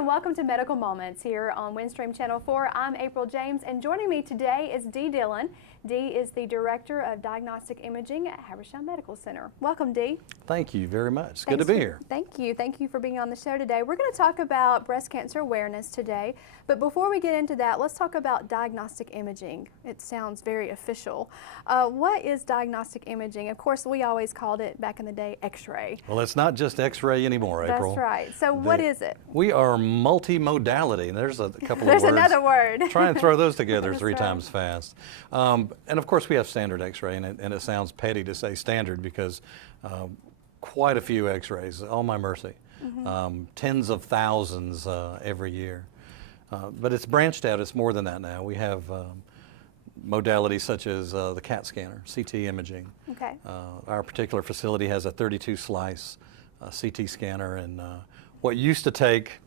and welcome to Medical Moments here on Windstream Channel 4. I'm April James, and joining me today is Dillin. Dee is the Director of Diagnostic Imaging at Habersham Medical Center. Welcome, Dee. Thank you very much. Good to be here. Thank you. Thank you for being on the show today. We're going to talk about breast cancer awareness today, but before we get into that, let's talk about diagnostic imaging. It sounds very official. What is diagnostic imaging? Of course, we always called it back in the day X-ray. Well, it's not just X-ray anymore, April. That's right. So what is it? We are multimodality. There's a couple of There's words. another word. Try and throw those together three right. times fast. And of course, we have standard X-ray, and it sounds petty to say standard because quite a few X-rays, oh my mercy, tens of thousands every year. But it's branched out. It's more than that now. We have modalities such as the CAT scanner, CT imaging. Okay. Our particular facility has a 32-slice CT scanner, and what used to take,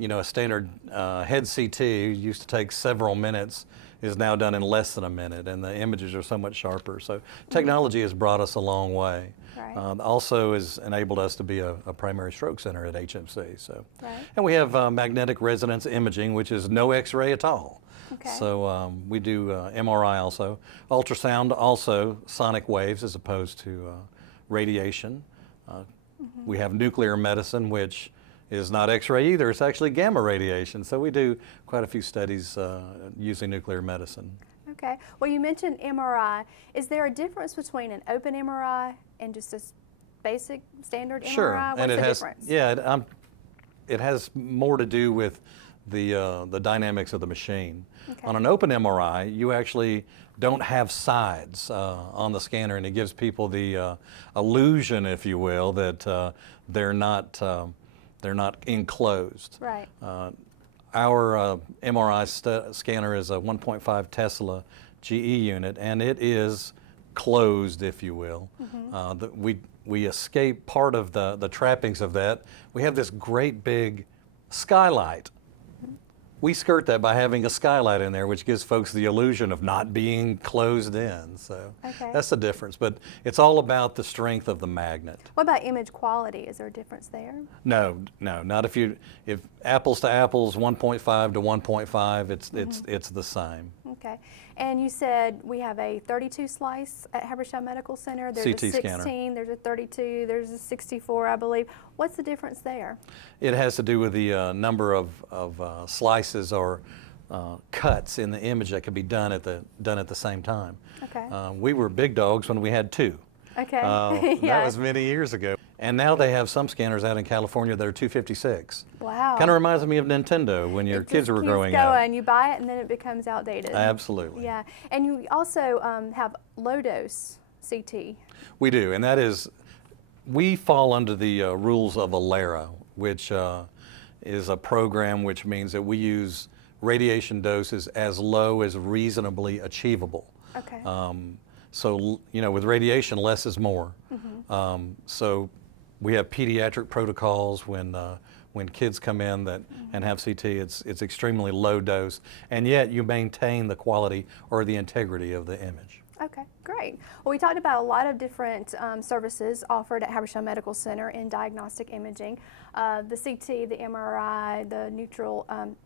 a standard head CT used to take several minutes is now done in less than a minute, and the images are so much sharper. So technology has brought us a long way. Right. Also has enabled us to be a primary stroke center at HMC. So, right. And we have magnetic resonance imaging, which is no X-ray at all. Okay. So we do MRI also, ultrasound also, sonic waves as opposed to radiation. We have nuclear medicine, which is not X-ray either. It's actually gamma radiation. So we do quite a few studies using nuclear medicine. Okay. Well, you mentioned MRI. Is there a difference between an open MRI and just a basic standard MRI? Sure. What's and the difference? Yeah, it has more to do with the dynamics of the machine. Okay. On an open MRI, you actually don't have sides on the scanner, and it gives people the illusion, if you will, that they're not enclosed. Right. Our MRI scanner is a 1.5 Tesla GE unit, and it is closed, if you will. We escape part of the trappings of that. We have this great big skylight. We skirt that by having a skylight in there, which gives folks the illusion of not being closed in. So that's the difference. But it's all about the strength of the magnet. What about image quality? Is there a difference there? No, not if apples to apples, 1.5 to 1.5, it's the same. Okay. And you said we have a 32 slice at Habersham Medical Center. There's CT a 16, scanner. There's a 32, there's a 64, I believe. What's the difference there? It has to do with the number of slices or cuts in the image that can be done at the same time. Okay. We were big dogs when we had two. Okay. That was many years ago. And now they have some scanners out in California that are 256. Wow. Kind of reminds me of Nintendo when your kids were growing up. And you buy it and then it becomes outdated. Absolutely. Yeah. And you also have low dose CT. We do, and that is, we fall under the rules of ALERA, which is a program which means that we use radiation doses as low as reasonably achievable. Okay. So, with radiation, less is more. So we have pediatric protocols when kids come in and have CT. It's extremely low dose, and yet you maintain the quality or the integrity of the image. Okay, great. Well, we talked about a lot of different services offered at Habersham Medical Center in diagnostic imaging. The CT, the MRI, the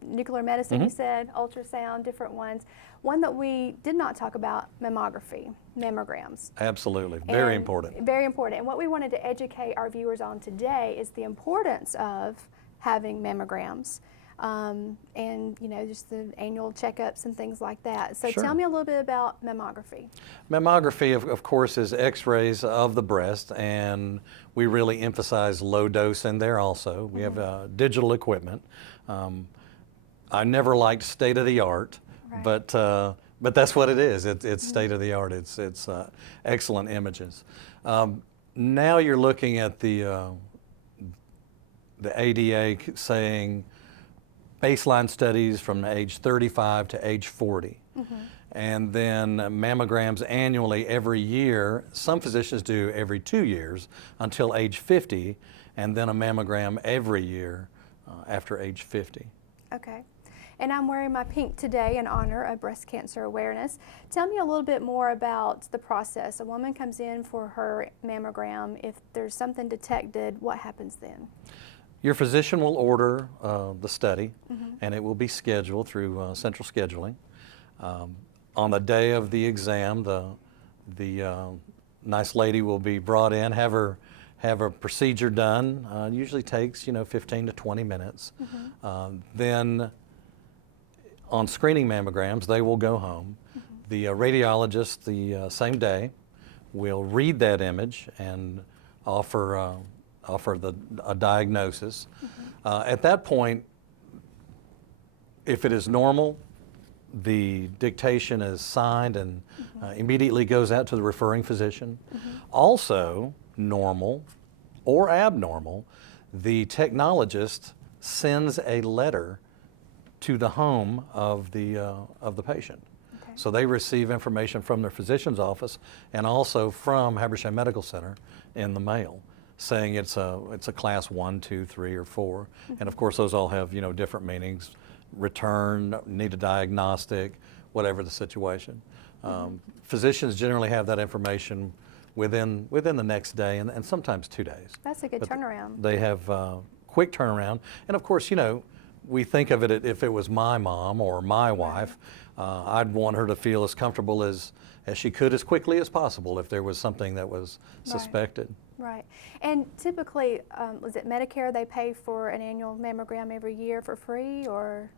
nuclear medicine, you said, ultrasound, different ones. One that we did not talk about, mammograms. Absolutely, very important. Very important. And what we wanted to educate our viewers on today is the importance of having mammograms. And just the annual checkups and things like that. So Sure. Tell me a little bit about mammography. Mammography, of course, is X-rays of the breast, and we really emphasize low dose in there also. We have digital equipment. I never liked state of the art, Right. but that's what it is. It's state of the art. It's excellent images. Now you're looking at the ADA saying baseline studies from age 35 to age 40. And then mammograms annually every year. Some physicians do every 2 years until age 50, and then a mammogram every year after age 50. Okay. And I'm wearing my pink today in honor of breast cancer awareness. Tell me a little bit more about the process. A woman comes in for her mammogram. If there's something detected, what happens then? Your physician will order the study, and it will be scheduled through central scheduling. On the day of the exam, the nice lady will be brought in, have a procedure done. Usually takes 15 to 20 minutes. Then on screening mammograms, they will go home. The radiologist the same day will read that image and offer a diagnosis. At that point, if it is normal, the dictation is signed and immediately goes out to the referring physician. Also normal or abnormal, the technologist sends a letter to the home of the patient. Okay. So they receive information from their physician's office and also from Habersham Medical Center in the mail, saying it's a class 1, 2, 3, or 4. And of course those all have different meanings. Return, need a diagnostic, whatever the situation. Physicians generally have that information within the next day and sometimes 2 days. That's a good turnaround. They have quick turnaround. And of course, we think of it, if it was my mom or my wife, I'd want her to feel as comfortable as she could as quickly as possible if there was something that was suspected. Right. And typically, was it Medicare, they pay for an annual mammogram every year for free, or,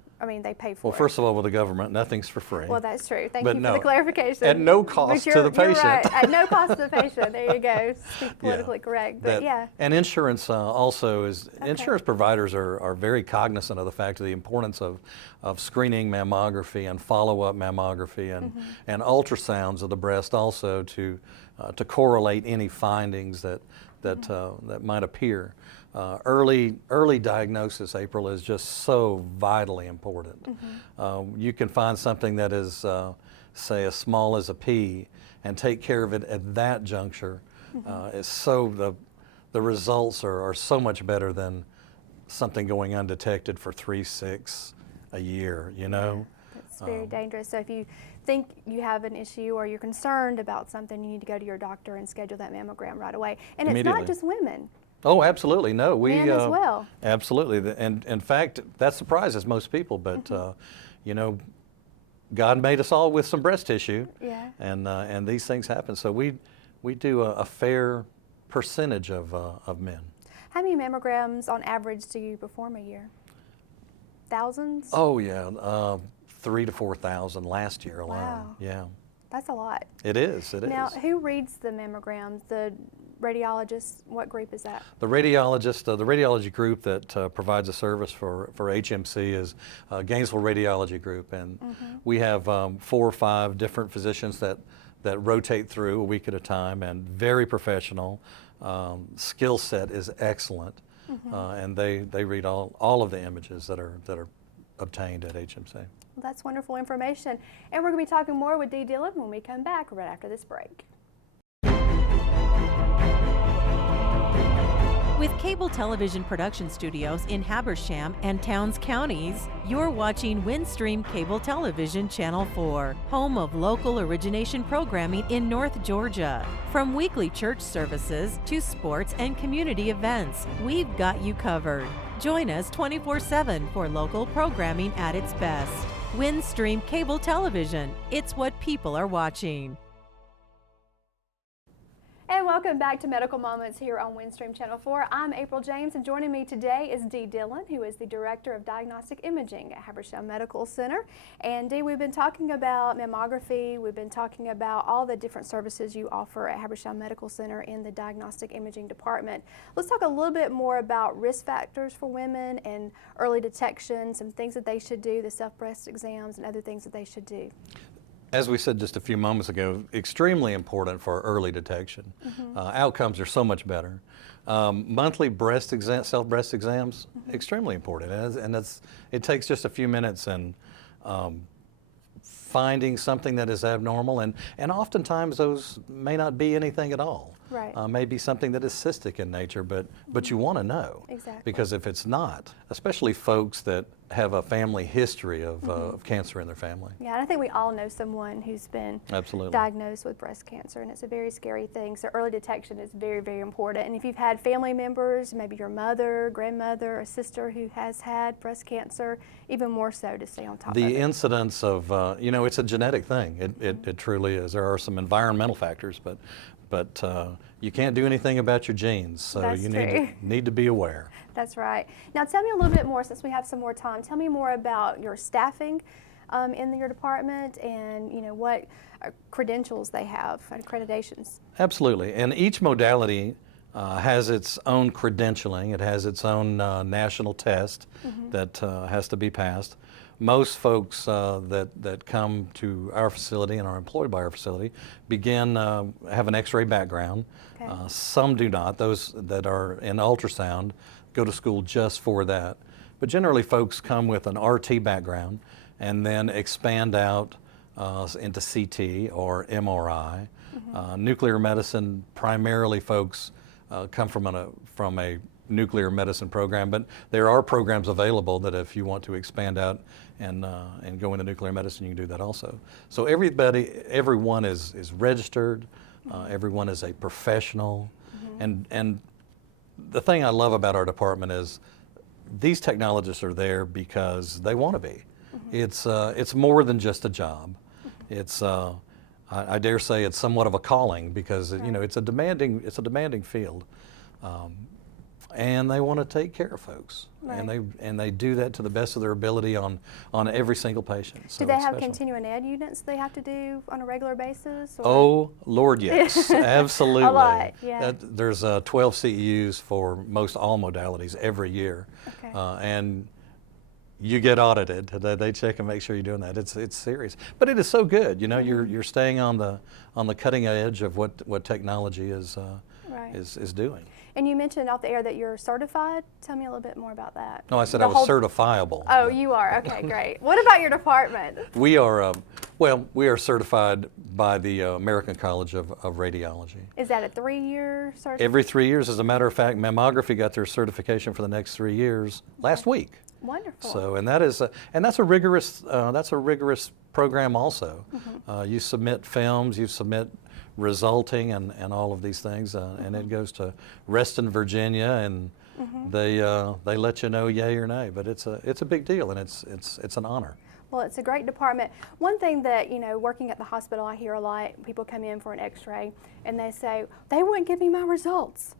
they pay for it? Well, first of all, with the government, nothing's for free. Well, that's true. Thank you for the clarification. At no cost to the patient. You're right. At no cost to the patient. There you go. Speak politically correct. But yeah. And insurance also is, insurance providers are very cognizant of the fact of the importance of screening mammography and follow-up mammography and ultrasounds of the breast also to correlate any findings that might appear. Early diagnosis, April, is just so vitally important. You can find something that is, say, as small as a pea and take care of it at that juncture. The results are so much better than something going undetected for 3, 6 a year, That's very dangerous. So if you think you have an issue or you're concerned about something, you need to go to your doctor and schedule that mammogram right away. And it's not just women. Oh, absolutely. No, men as well. Absolutely. And in fact, that surprises most people, but God made us all with some breast tissue. Yeah. And these things happen. So we do a fair percentage of men. How many mammograms on average do you perform a year? Thousands? Oh yeah, 3,000 to 4,000 last year alone. Wow. Yeah. That's a lot. It is. Now, who reads the mammograms? The radiologist? What group is that? The radiologist, the radiology group that provides a service for HMC is Gainesville Radiology Group, and we have 4 or 5 different physicians that rotate through a week at a time, and very professional. Skill set is excellent, and they read all of the images that are obtained at HMC. Well, that's wonderful information. And we're going to be talking more with Dee Dillin when we come back right after this break. With cable television production studios in Habersham and Towns counties, you're watching Windstream Cable Television Channel 4, home of local origination programming in North Georgia. From weekly church services to sports and community events, we've got you covered. Join us 24/7 for local programming at its best. Windstream Cable Television, it's what people are watching. And welcome back to Medical Moments here on Windstream Channel 4. I'm April James, and joining me today is Dee Dillin, who is the Director of Diagnostic Imaging at Habersham Medical Center. And Dee, we've been talking about mammography, we've been talking about all the different services you offer at Habersham Medical Center in the Diagnostic Imaging Department. Let's talk a little bit more about risk factors for women and early detection, some things that they should do, the self-breast exams and other things that they should do. As we said just a few moments ago, extremely important for early detection. Outcomes are so much better. Monthly self-breast exams, extremely important. It takes just a few minutes, and finding something that is abnormal, and oftentimes those may not be anything at all. Right. may be something that is cystic in nature, but you want to know. Exactly. Because if it's not, especially folks that have a family history of cancer in their family. Yeah, and I think we all know someone who's been Absolutely. diagnosed with breast cancer, and it's a very scary thing. So early detection is very, very important. And if you've had family members, maybe your mother, grandmother, a sister who has had breast cancer, even more so to stay on top of The it. incidence of, it's a genetic thing. It truly is. There are some environmental factors, but you can't do anything about your genes, so That's you true. need to be aware. That's right. Now tell me a little bit more, since we have some more time, tell me more about your staffing in your department, and what credentials they have, accreditations. Absolutely, and each modality has its own credentialing. It has its own national test that has to be passed. Most folks that come to our facility and are employed by our facility have an X-ray background. Okay. Some do not. Those that are in ultrasound go to school just for that. But generally folks come with an RT background and then expand out into CT or MRI. Nuclear medicine, primarily folks come from a nuclear medicine program, but there are programs available that if you want to expand out and go into nuclear medicine, you can do that also. So everyone is registered, everyone is a professional, and the thing I love about our department is these technologists are there because they want to be. It's more than just a job. It's I dare say it's somewhat of a calling, because it's a demanding field. And they want to take care of folks, Right. and they do that to the best of their ability on every single patient. So Do they it's have special. continuing ed units they have to do on a regular basis? Or? Oh Lord, yes, absolutely. A lot, yeah. There's 12 CEUs for most all modalities every year, Okay. and you get audited. They check and make sure you're doing that. It's serious, but it is so good. You're staying on the cutting edge of what technology is Right. is doing. And you mentioned off the air that you're certified. Tell me a little bit more about that. No, I said The I was whole- certifiable. Oh, you are? Okay, great. What about your department? We are, we are certified by the American College of Radiology. Is that a 3-year certification? Every 3 years, as a matter of fact, mammography got their certification for the next 3 years last week. Wonderful. So, and that's a rigorous program also. You submit films, you submit resulting and all of these things, and it goes to Reston, Virginia, and they let you know yay or nay. But it's a big deal, and it's an honor. Well, it's a great department. One thing that, working at the hospital, I hear a lot, people come in for an x-ray and they say, they wouldn't give me my results.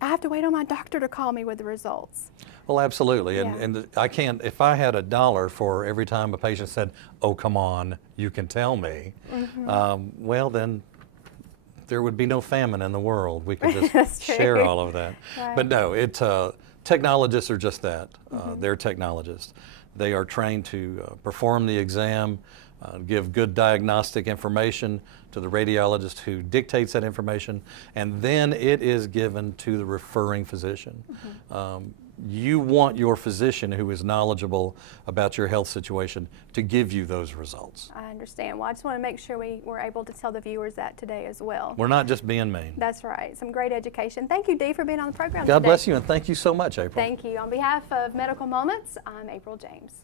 I have to wait on my doctor to call me with the results. Well, absolutely, Yeah. and I can't, if I had $1 for every time a patient said, oh, come on, you can tell me, well, then there would be no famine in the world. We could That's just true. share all of that. Right. But no, technologists are just that. They're technologists. They are trained to perform the exam, give good diagnostic information to the radiologist who dictates that information, and then it is given to the referring physician. You want your physician who is knowledgeable about your health situation to give you those results. I understand. Well, I just want to make sure we were able to tell the viewers that today as well. We're not just being mean. That's right. Some great education. Thank you, Dee, for being on the program God today. bless you, and thank you so much, April. Thank you. On behalf of Medical Moments, I'm April James.